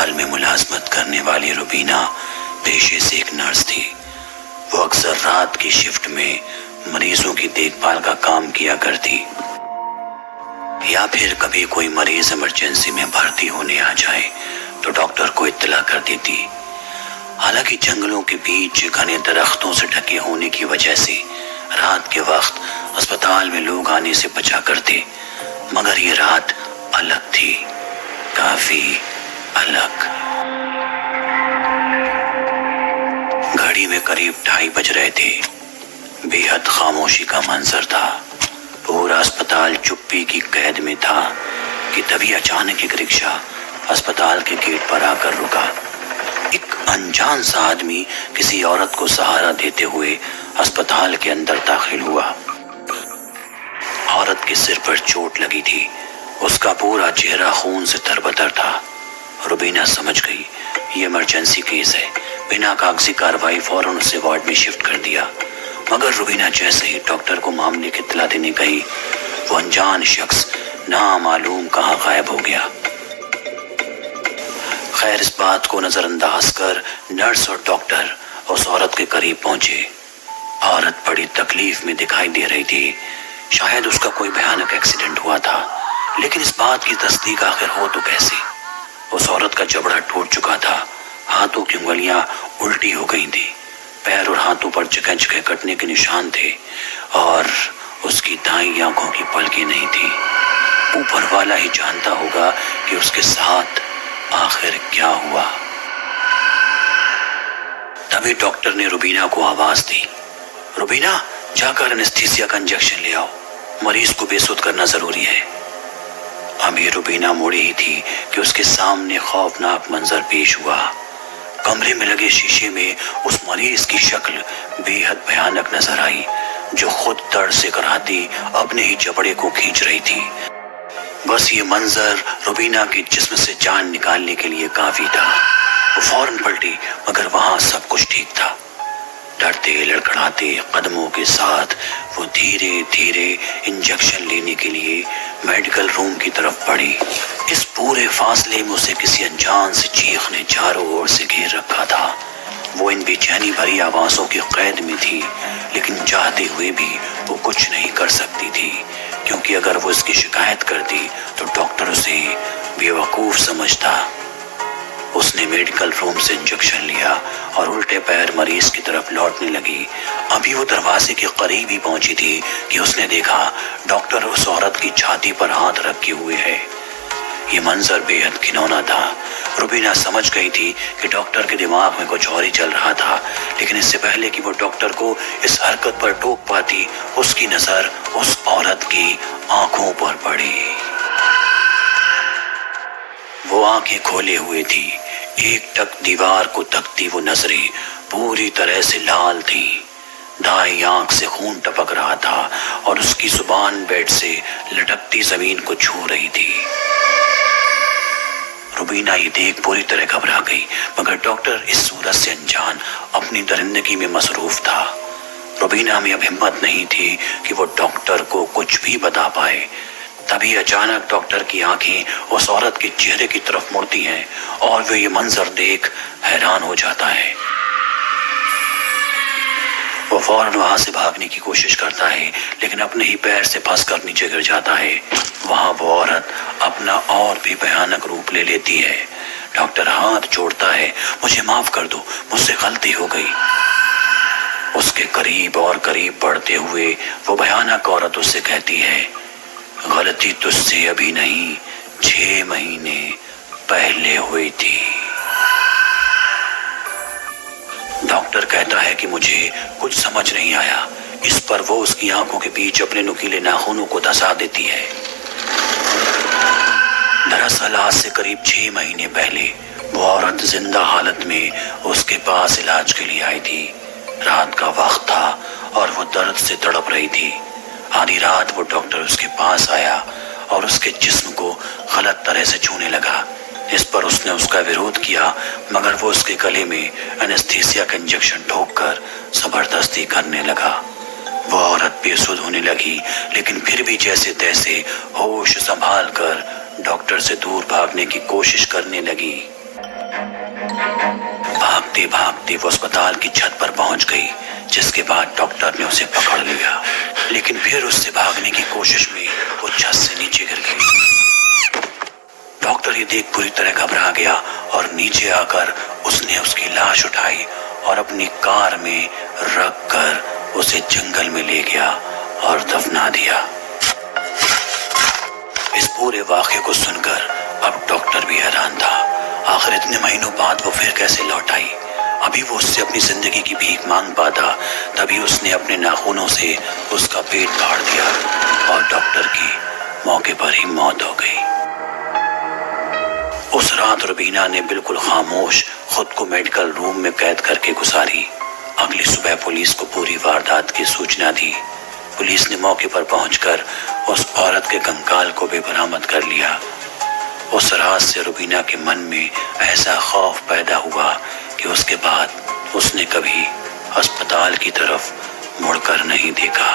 اسپتال میں ملازمت کرنے والی روبینہ پیشے سے ایک نرس تھی۔ وہ اکثر رات کی شفٹ میں مریضوں کی دیکھ بھال کا کام کیا کرتی، یا پھر کبھی کوئی مریض ایمرجنسی میں بھرتی ہونے آ جائے تو ڈاکٹر کو اطلاع کر دیتی۔ حالانکہ جنگلوں کے بیچ گھنے درختوں سے ڈھکے ہونے کی وجہ سے رات کے وقت اسپتال میں لوگ آنے سے بچا کرتے، مگر یہ رات الگ تھی، کافی الگ۔ گھڑی میں قریب 2:30 بج رہے تھے۔ بے حد خاموشی کا منظر تھا، پورا اسپتال چپی کی قید میں تھا کہ تبھی اچانک ایک رکشہ اسپتال کے گیٹ پر آ کر رکا۔ ایک انجان سا آدمی کسی عورت کو سہارا دیتے ہوئے اسپتال کے اندر داخل ہوا۔ عورت کے سر پر چوٹ لگی تھی، اس کا پورا چہرہ خون سے تربتر تھا۔ روبینہ سمجھ گئی یہ ایمرجنسی کیس ہے، بنا کاغذی کارروائی فوراً اسے وارڈ میں شفٹ کر دیا۔ مگر روبینہ جیسے ہی ڈاکٹر کو معاملے کی اطلاع دینے گئی، وہ انجان شخص نامعلوم کہاں غائب ہو گیا۔ خیر، اس بات کو نظر انداز کر نرس اور ڈاکٹر اس عورت کے قریب پہنچے۔ عورت بڑی تکلیف میں دکھائی دے رہی تھی، شاید اس کا کوئی بھیانک ایکسیڈنٹ ہوا تھا، لیکن اس بات کی تصدیق آخر ہو تو کیسے؟ اس عورت کا جبڑا ٹوٹ چکا تھا، ہاتھوں کی انگلیاں الٹی ہو گئی تھی، پیر اور ہاتھوں پر جگہ جگہ کٹنے کے نشان تھے، اور اس کی دائیں آنکھوں کی پلکیں نہیں تھی۔ اوپر والا ہی جانتا ہوگا کہ اس کے ساتھ آخر کیا ہوا۔ تبھی ڈاکٹر نے روبینہ کو آواز دی، روبینہ، جا کر انستھیسیا کا انجیکشن لے آؤ، مریض کو بے سود کرنا ضروری ہے۔ ابھی روبینہ مڑی ہی تھی کہ اس کے سامنے خوفناک منظر پیش ہوا۔ کمرے میں لگے شیشے میں اس مریض کی شکل بے حد بھیانک نظر آئی، جو خود درد سے کراہتی اپنے ہی جبڑے کو کھینچ رہی تھی۔ بس یہ منظر روبینہ کے جسم سے جان نکالنے کے لیے کافی تھا۔ وہ فوراً پلٹی، مگر وہاں سب کچھ ٹھیک تھا۔ ڈرتے لڑکھڑاتے قدموں کے ساتھ وہ دھیرے دھیرے انجیکشن لینے کے لیے میڈیکل روم کی طرف بڑھی۔ اس پورے فاصلے میں اسے کسی انجان سے چیخ نے چاروں اور سے گھیر رکھا تھا۔ وہ ان بے چینی بھری آوازوں کی قید میں تھی، لیکن چاہتے ہوئے بھی وہ کچھ نہیں کر سکتی تھی، کیونکہ اگر وہ اس کی شکایت کرتی تو ڈاکٹر اسے بیوقوف سمجھتا۔ اس نے میڈیکل روم سے انجیکشن لیا اور الٹے پیر مریض کی طرف لوٹنے لگی۔ ابھی وہ دروازے کے قریب ہی پہنچی تھی کہ اس نے دیکھا ڈاکٹر اس عورت کی چھاتی پر ہاتھ رکھے ہوئے ہے۔ یہ منظر بے حد گھناؤنا تھا۔ روبینہ سمجھ گئی تھی کہ ڈاکٹر کے دماغ میں کچھ اور ہی چل رہا تھا، لیکن اس سے پہلے کہ وہ ڈاکٹر کو اس حرکت پر ٹوک پاتی، اس کی نظر اس عورت کی آنکھوں پر پڑی۔ وہ آنکھیں کھولے ہوئے تھی، ایک ٹک دیوار کو تکتی وہ نظریں پوری طرح سے لال تھی۔ دائیں آنکھ سے خون ٹپک رہا تھا اور اس کی زبان بیڈ سے لٹکتی زمین کو چھو رہی تھی۔ روبینہ یہ دیکھ پوری طرح گھبرا گئی، مگر ڈاکٹر اس صورت سے انجان اپنی درندگی میں مصروف تھا۔ روبینہ میں اب ہمت نہیں تھی کہ وہ ڈاکٹر کو کچھ بھی بتا پائے۔ تبھی اچانک ڈاکٹر کی آنکھیں اس عورت کے چہرے کی طرف مڑتی ہیں اور وہ یہ منظر دیکھ حیران ہو جاتا ہے۔ وہ فوراً وہاں سے بھاگنے کی کوشش کرتا ہے، لیکن اپنے ہی پیر سے پھنس کر نیچے گر جاتا ہے۔ وہاں وہ عورت اپنا اور بھی بھیانک روپ لے لیتی ہے۔ ڈاکٹر ہاتھ جوڑتا ہے، مجھے معاف کر دو، مجھ سے غلطی ہو گئی۔ اس کے قریب اور قریب بڑھتے ہوئے وہ بھیانک عورت اس سے کہتی ہے، غلطی تجھ سے ابھی نہیں، 6 مہینے پہلے ہوئی تھی۔ ڈاکٹر کہتا ہے کہ مجھے کچھ سمجھ نہیں آیا۔ اس پر وہ اس کی آنکھوں کے بیچ اپنے نکیلے ناخنوں کو دھسا دیتی ہے۔ دراصل آج سے قریب 6 مہینے پہلے وہ عورت زندہ حالت میں اس کے پاس علاج کے لیے آئی تھی۔ رات کا وقت تھا اور وہ درد سے تڑپ رہی تھی۔ آدھی رات وہ ڈاکٹر اس کے پاس آیا اور اس کے جسم کو غلط طرح سے چھونے لگا۔ اس پر اس نے اس کا ویرودھ کیا، مگر وہ اس کے گلے میں انستھیسیا کا انجیکشن ٹھوک کر زبردستی کرنے لگا۔ وہ عورت بے سدھ ہونے لگی، لیکن پھر بھی جیسے تیسے ہوش سنبھال کر ڈاکٹر سے دور بھاگنے کی کوشش کرنے لگی۔ بھاگتے بھاگتے وہ اسپتال کی چھت پر پہنچ گئی، جس کے بعد ڈاکٹر نے اسے پکڑ لیا، لیکن پھر اس سے بھاگنے کی کوشش میں وہ چھت سے نیچے گر گئی۔ ڈاکٹر یہ دیکھ پوری طرح گھبرا گیا اور نیچے آ کر اس نے اس کی لاش اٹھائی اور اپنی کار میں رکھ کر اسے جنگل میں لے گیا اور دفنا دیا۔ اس پورے واقعے کو سن کر اب ڈاکٹر بھی حیران تھا، آخر اتنے مہینوں بعد وہ پھر کیسے لوٹ آئی؟ ابھی وہ اس سے اپنی زندگی کی بھیک مانگ پاتا، تبھی اس نے اپنے ناخنوں سے اس کا پیٹ پھاڑ دیا اور ڈاکٹر کی موقع پر ہی موت ہو گئی۔ اس رات روبینہ نے بالکل خاموش خود کو میڈیکل روم میں قید کر کے گزاری۔ اگلی صبح پولیس کو پوری واردات کی سوچنا دی۔ پولیس نے موقع پر پہنچ کر اس عورت کے کنکال کو بھی برآمد کر لیا۔ اس رات سے روبینہ کے من میں ایسا خوف پیدا ہوا کہ اس کے بعد اس نے کبھی ہسپتال کی طرف مڑ کر نہیں دیکھا۔